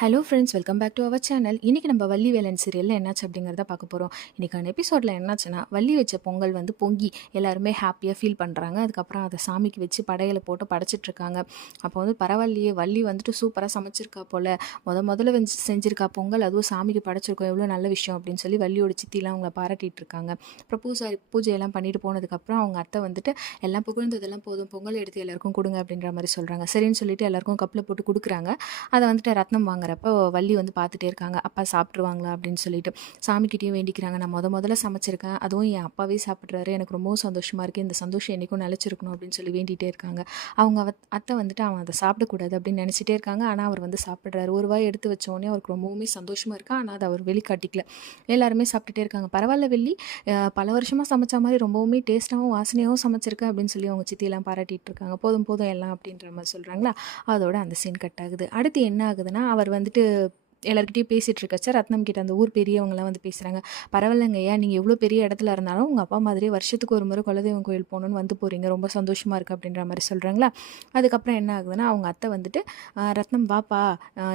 Hello friends welcome back to our channel இன்றைக்கி நம்ம வள்ளி வேலன் சீரியலில் என்னாச்சு அப்படிங்கிறத பார்க்க போகிறோம் இன்றைக்கான எபிசோடில் என்னாச்சுன்னா வள்ளி வச்ச பொங்கல் வந்து பொங்கி எல்லாருமே ஹாப்பியாக ஃபீல் பண்ணுறாங்க அதுக்கப்புறம் அதை சாமிக்கு வச்சு படையில் போட்டு படைச்சிட்ருக்காங்க அப்போ வந்து பரவாயில்லையே வள்ளி வந்துட்டு சூப்பராக சமைச்சிருக்கா போல். முத முதல்ல வந்து செஞ்சிருக்கா பொங்கல் அதுவும் சாமிக்கு படைச்சிருக்கோம் எவ்வளோ நல்ல விஷயம் அப்படின்னு சொல்லி வள்ளியோட சித்திலாம் அவங்கள பாராட்டிகிட்டு இருக்காங்க. அப்புறம் பூஜை பூஜையெல்லாம் பண்ணிட்டு போனதுக்கப்புறம் அவங்க அத்தை வந்துட்டு எல்லாம் புகழ்ந்ததெல்லாம் போதும் பொங்கல் எடுத்து எல்லாருக்கும் கொடுங்க அப்படின்ற மாதிரி சொல்கிறாங்க சரின்னு சொல்லிட்டு எல்லாருக்கும் கப்பில் போட்டு கொடுக்குறாங்க. அதை வந்துட்டு ரத்னம் வரப்போ வள்ளி வந்து பார்த்துட்டே இருக்காங்க. அப்பா சாப்பிட்ருவாங்களா அப்படின்னு சொல்லிட்டு. சாமிக்கிட்டேயும் வேண்டிக்கிறாங்க. நான் முத முதல்ல சமைச்சிருக்கேன். அதுவும் என் அப்பாவே சாப்பிட்றாரு. எனக்கு ரொம்பவும் சந்தோஷமாக இருக்குது இந்த சந்தோஷம் என்றைக்கும் நிலச்சிருக்கணும். அப்படின்னு சொல்லி வேண்டிகிட்டே இருக்காங்க. அவங்க அத்தை வந்துட்டு அவன் அதை சாப்பிடக்கூடாது. அப்படின்னு நினச்சிட்டே இருக்காங்க. ஆனால் அவர் வந்து சாப்பிட்றாரு. ஒரு வாய் எடுத்து வச்சோடனே அவருக்கு ரொம்பவுமே சந்தோஷமாக இருக்கா. ஆனால் அதை அவர் வெளிக்காட்டிக்கல எல்லாருமே சாப்பிட்டுட்டே இருக்காங்க. பரவாயில்ல வெள்ளி. பல வருஷமாக சமைச்ச மாதிரி ரொம்பவுமே டேஸ்ட்டாகவும் வாசனையாகவும் சமைச்சிருக்கேன் அப்படின்னு சொல்லி அவங்க சித்தியெல்லாம் பாராட்டிட்டு இருக்காங்க. போதும் போதும் எல்லாம். அப்படின்ற மாதிரி சொல்கிறாங்களா அதோட அந்த சீன் கட் ஆகுது. அடுத்து என்ன ஆகுதுன்னா அவர் வந்து வந்துட்டு எல்லாருக்கிட்டையும் பேசிகிட்டு இருக்கச்ச ரத்னம் கிட்ட அந்த ஊர் பெரியவங்களாம் வந்து பேசுகிறாங்க பரவாயில்லைங்க ஐயா நீங்கள் எவ்வளோ பெரிய இடத்துல இருந்தாலும் உங்கள் அப்பா மாதிரியே வருஷத்துக்கு ஒரு முறை குலதெய்வம் கோயில் போகணுன்னு வந்து போகிறீங்க ரொம்ப சந்தோஷமாக இருக்குது அப்படின்ற மாதிரி சொல்கிறாங்களா அதுக்கப்புறம் என்ன ஆகுதுன்னா அவங்க அத்தை வந்துட்டு ரத்னம் வாப்பா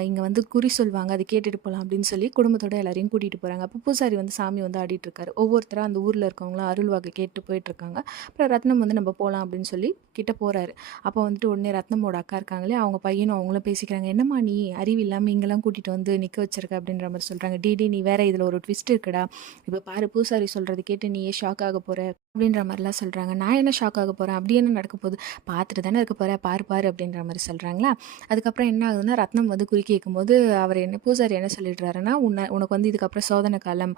இங்கே வந்து குறி சொல்லுவாங்க. அது கேட்டுட்டு போகலாம் அப்படின்னு சொல்லி குடும்பத்தோட எல்லாரையும் கூட்டிகிட்டு போகிறாங்க அப்போ பூசாரி வந்து சாமி வந்து ஆடிட்டு இருக்காரு. ஒவ்வொருத்தராக அந்த ஊரில் இருக்கவங்களாம் அருள் வாக்கு கேட்டு போயிட்டுருக்காங்க அப்புறம் ரத்னம் வந்து நம்ம போகலாம் அப்படின்னு சொல்லி கிட்ட போகிறாரு அப்போ வந்துட்டு உடனே ரத்னமோட அக்கா இருக்காங்களே அவங்க பையனும் அவங்களும் பேசிக்கிறாங்க. என்னம்மா நீ அறிவு இல்லாமல் இங்கெல்லாம் கூட்டிகிட்டு வந்து நிற்க வச்சிருக்க அப்படின்ற மாதிரி சொல்கிறாங்க டிடி நீ வேற இதில் ஒரு ட்விஸ்ட் இருக்குடா. இப்போ பாரு பூசாரி சொல்கிறது கேட்டு நீயே ஷாக் ஆக போகிற அப்படின்ற மாதிரிலாம் சொல்கிறாங்க நான் என்ன ஷாக் ஆக போகிறேன் அப்படி என்ன நடக்க போகுது? பார்த்துட்டு தானே இருக்க போகிற பாரு பாரு அப்படின்ற மாதிரி சொல்கிறாங்களா அதுக்கப்புறம் என்ன ஆகுதுன்னா ரத்னம் வந்து குறி போது அவர் என்ன பூசாரி என்ன சொல்லிடுறாருன்னா உன்னை உனக்கு வந்து இதுக்கப்புறம் சோதனை காலம்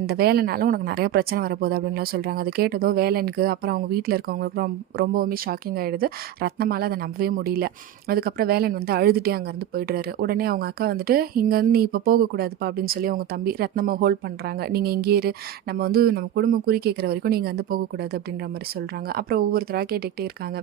இந்த வேலைனால உனக்கு நிறைய பிரச்சனை வரப்போகுது அப்படின்லாம் சொல்கிறாங்க அது கேட்டதோ வேலைனுக்கு அப்புறம் அவங்க வீட்டில் இருக்கவங்களுக்கு ரொம்ப ரொம்பவுமே ஷாக்கிங் ஆகிடுது ரத்னமால் அதை நம்பவே முடியல. அதுக்கப்புறம் வேலன் வந்து அழுதுகிட்டே அங்கேருந்து போயிடுறாரு. உடனே அவங்க அக்கா வந்துட்டு இங்கேருந்து நீ இப்போ போகக்கூடாதுப்பா அப்படின்னு சொல்லி அவங்க தம்பி ரத்னமாக ஹோல்ட் பண்ணுறாங்க நீங்கள் இங்கேயே இரு. நம்ம வந்து நம்ம குடும்பம் குறி கேட்குற வரைக்கும் நீங்கள் வந்து போகக்கூடாது அப்படின்ற மாதிரி சொல்கிறாங்க அப்புறம் ஒவ்வொருத்தராக கேட்டுக்கிட்டே இருக்காங்க.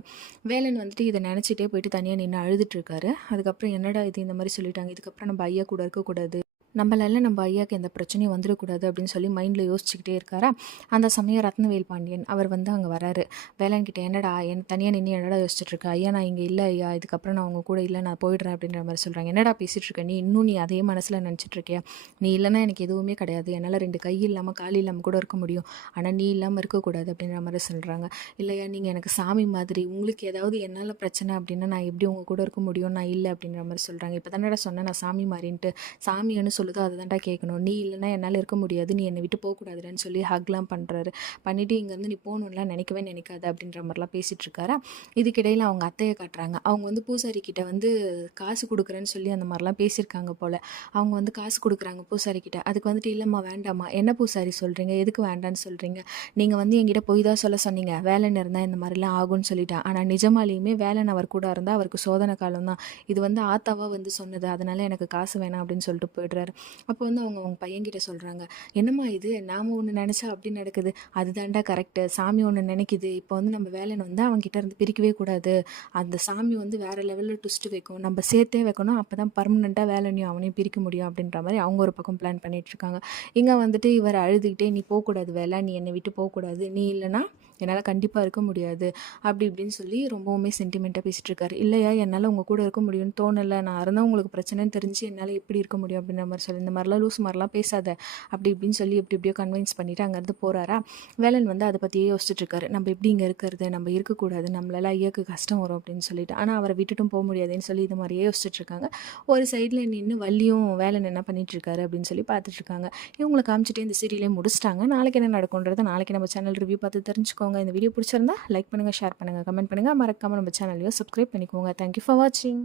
வேலன் வந்துட்டு இதை நினச்சிட்டே போயிட்டு தனியாக நின்று அழுதுட்டு இருக்காரு. அதுக்கப்புறம் என்னடா இது இந்த மாதிரி சொல்லிட்டாங்க. இதுக்கப்புறம் நம்ம ஐயா கூட இருக்கக்கூடாது. நம்மளால நம்ம ஐயாவுக்கு எந்த பிரச்சனையும் வந்துடக்கூடாது அப்படின்னு சொல்லி மைண்டில் யோசிச்சுக்கிட்டே இருக்காரா? அந்த சமயம் ரத்னவேல் பாண்டியன் அவர் வந்து அங்கே வராரு. வேலன்கிட்ட என்னடா என் தனியாக நின்று என்னடா யோசிச்சுட்டு இருக்க? ஐயா நான் இங்கே இல்லை ஐயா. இதுக்கப்புறம் நான் அவங்க கூட இல்லை. நான் போயிடுறேன். அப்படின்ற மாதிரி சொல்கிறாங்க என்னடா பேசிகிட்டு இருக்க? நீ இன்னும் நீ அதே மனசில் நினச்சிட்டு இருக்கியா? நீ இல்லைன்னா எனக்கு எதுவுமே கிடையாது. என்னால் ரெண்டு கை இல்லாமல் கால் இல்லாமல் கூட இருக்க முடியும். ஆனால் நீ இல்லாமல் இருக்கக்கூடாது அப்படின்ற மாதிரி சொல்கிறாங்க இல்லையா நீங்கள் எனக்கு சாமி மாதிரி உங்களுக்கு ஏதாவது என்னால் பிரச்சனை அப்படின்னா நான் எப்படி உங்கள் கூட இருக்க முடியும்? நான் இல்லை. அப்படின்ற மாதிரி சொல்கிறாங்க இப்போ தானடா சொன்னேன் நான் சாமி மாதிரின்ட்டு. சாமின்னு சொல்லுதோ அதை தான்டா கேட்கணும். நீ இல்லைன்னா என்னால் இருக்க முடியாது. நீ என்னை விட்டு போகக்கூடாதுன்னு சொல்லி ஹக்லாம் பண்ணுறாரு பண்ணிவிட்டு இங்கேருந்து நீ போகணும்லாம் நினைக்கவே நினைக்காது அப்படின்ற மாதிரிலாம் பேசிகிட்ருக்காரு இதுக்கிடையில் அவங்க அத்தையை காட்டுறாங்க. அவங்க வந்து பூசாரி கிட்ட வந்து காசு கொடுக்குறேன்னு சொல்லி அந்த மாதிரிலாம் பேசியிருக்காங்க போல். அவங்க வந்து காசு கொடுக்குறாங்க பூசாரி கிட்ட அதுக்கு வந்துட்டு இல்லைம்மா வேண்டாம்மா. என்ன பூசாரி சொல்கிறீங்க எதுக்கு வேண்டான்னு சொல்கிறீங்க நீங்கள் வந்து என்கிட்ட போய் தான் சொல்ல சொன்னீங்க. வேலைன்னு இருந்தால் இந்த மாதிரிலாம் ஆகும்னு சொல்லிட்டேன் ஆனால் நிஜமாலையுமே வேலைன்னு அவர் கூட இருந்தால் அவருக்கு சோதனை காலம் தான் இது வந்து ஆத்தாவாக வந்து சொன்னது. அதனால் எனக்கு காசு வேணாம் அப்படின்னு சொல்லிட்டு போயிடுறாரு. அப்போ வந்து அவங்க அவங்க பையன்கிட்ட சொல்கிறாங்க என்னம்மா இது? நாம் ஒன்று நினச்சா அப்படி நடக்குது. அதுதான்டா கரெக்டு சாமி ஒன்று நினைக்குது. இப்போ வந்து நம்ம வேலைன்னு வந்து அவங்ககிட்ட இருந்து பிரிக்கவே கூடாது. அந்த சாமி வந்து வேறு லெவலில் டுஸ்ட்டு வைக்கும். நம்ம சேர்த்தே வைக்கணும். அப்போ தான் பர்மனெண்ட்டாக வேலைனையும் அவனையும் பிரிக்க முடியும். அப்படின்ற மாதிரி அவங்க ஒரு பக்கம் பிளான் பண்ணிகிட்ருக்காங்க இருக்காங்க. இங்கே வந்துட்டு இவர் அழுதுகிட்டே நீ போகக்கூடாது வேலை. நீ என்னை விட்டு போகக்கூடாது. நீ இல்லைன்னா என்னால் கண்டிப்பாக இருக்க முடியாது. அப்படி இப்படின்னு சொல்லி ரொம்பவுமே சென்டிமெண்ட்டாக பேசிகிட்டு இருக்காரு. இல்லையா என்னால் உங்கள் கூட இருக்க முடியும்னு தோணலை. நான் இருந்தால் உங்களுக்கு பிரச்சனைன்னு தெரிஞ்சு என்னால் எப்படி இருக்க முடியும் அப்படின்ற மாதிரி சொல்லி இந்த மாதிரிலாம் லூஸ் மாதிரிலாம் பேசாத. அப்படி இப்படின்னு சொல்லி எப்படி எப்படியோ கன்வின்ஸ் பண்ணிவிட்டு அங்கேருந்து போகிறாரா வேலன் வந்து அதை பற்றியே யோசிச்சுட்டு இருக்காரு. நம்ம எப்படி இங்கே இருக்கிறது? நம்ம இருக்கக்கூடாது. நம்மளால ஐயாக்கு கஷ்டம் வரும் அப்படின்னு சொல்லிட்டு. ஆனால் அவரை விட்டுட்டும் போக முடியாதுன்னு சொல்லி இது மாதிரியே யோசிச்சுட்டு இருக்காங்க. ஒரு சைடில் நின்று வள்ளியும் வேலன் என்ன பண்ணிட்டுருக்காரு அப்படின்னு சொல்லி பார்த்துட்ருக்காங்க இவங்களை காமிச்சிட்டு இந்த சீரியலே முடிச்சிட்டாங்க. நாளைக்கு என்ன நடக்கும்ன்றதை நாளைக்கு நம்ம சேனல் ரிவ்யூ பார்த்து தெரிஞ்சுக்கோங்க. இந்த வீடியோ பிடிச்சிருந்தா லைக் பண்ணுங்கள் ஷேர் பண்ணுங்கள் கமெண்ட் பண்ணுங்கள் மறக்காமல் நம்ம சேனலையும் சப்ஸ்கிரைப் பண்ணிக்கோங்க. தேங்க்யூ ஃபார் வாட்சிங்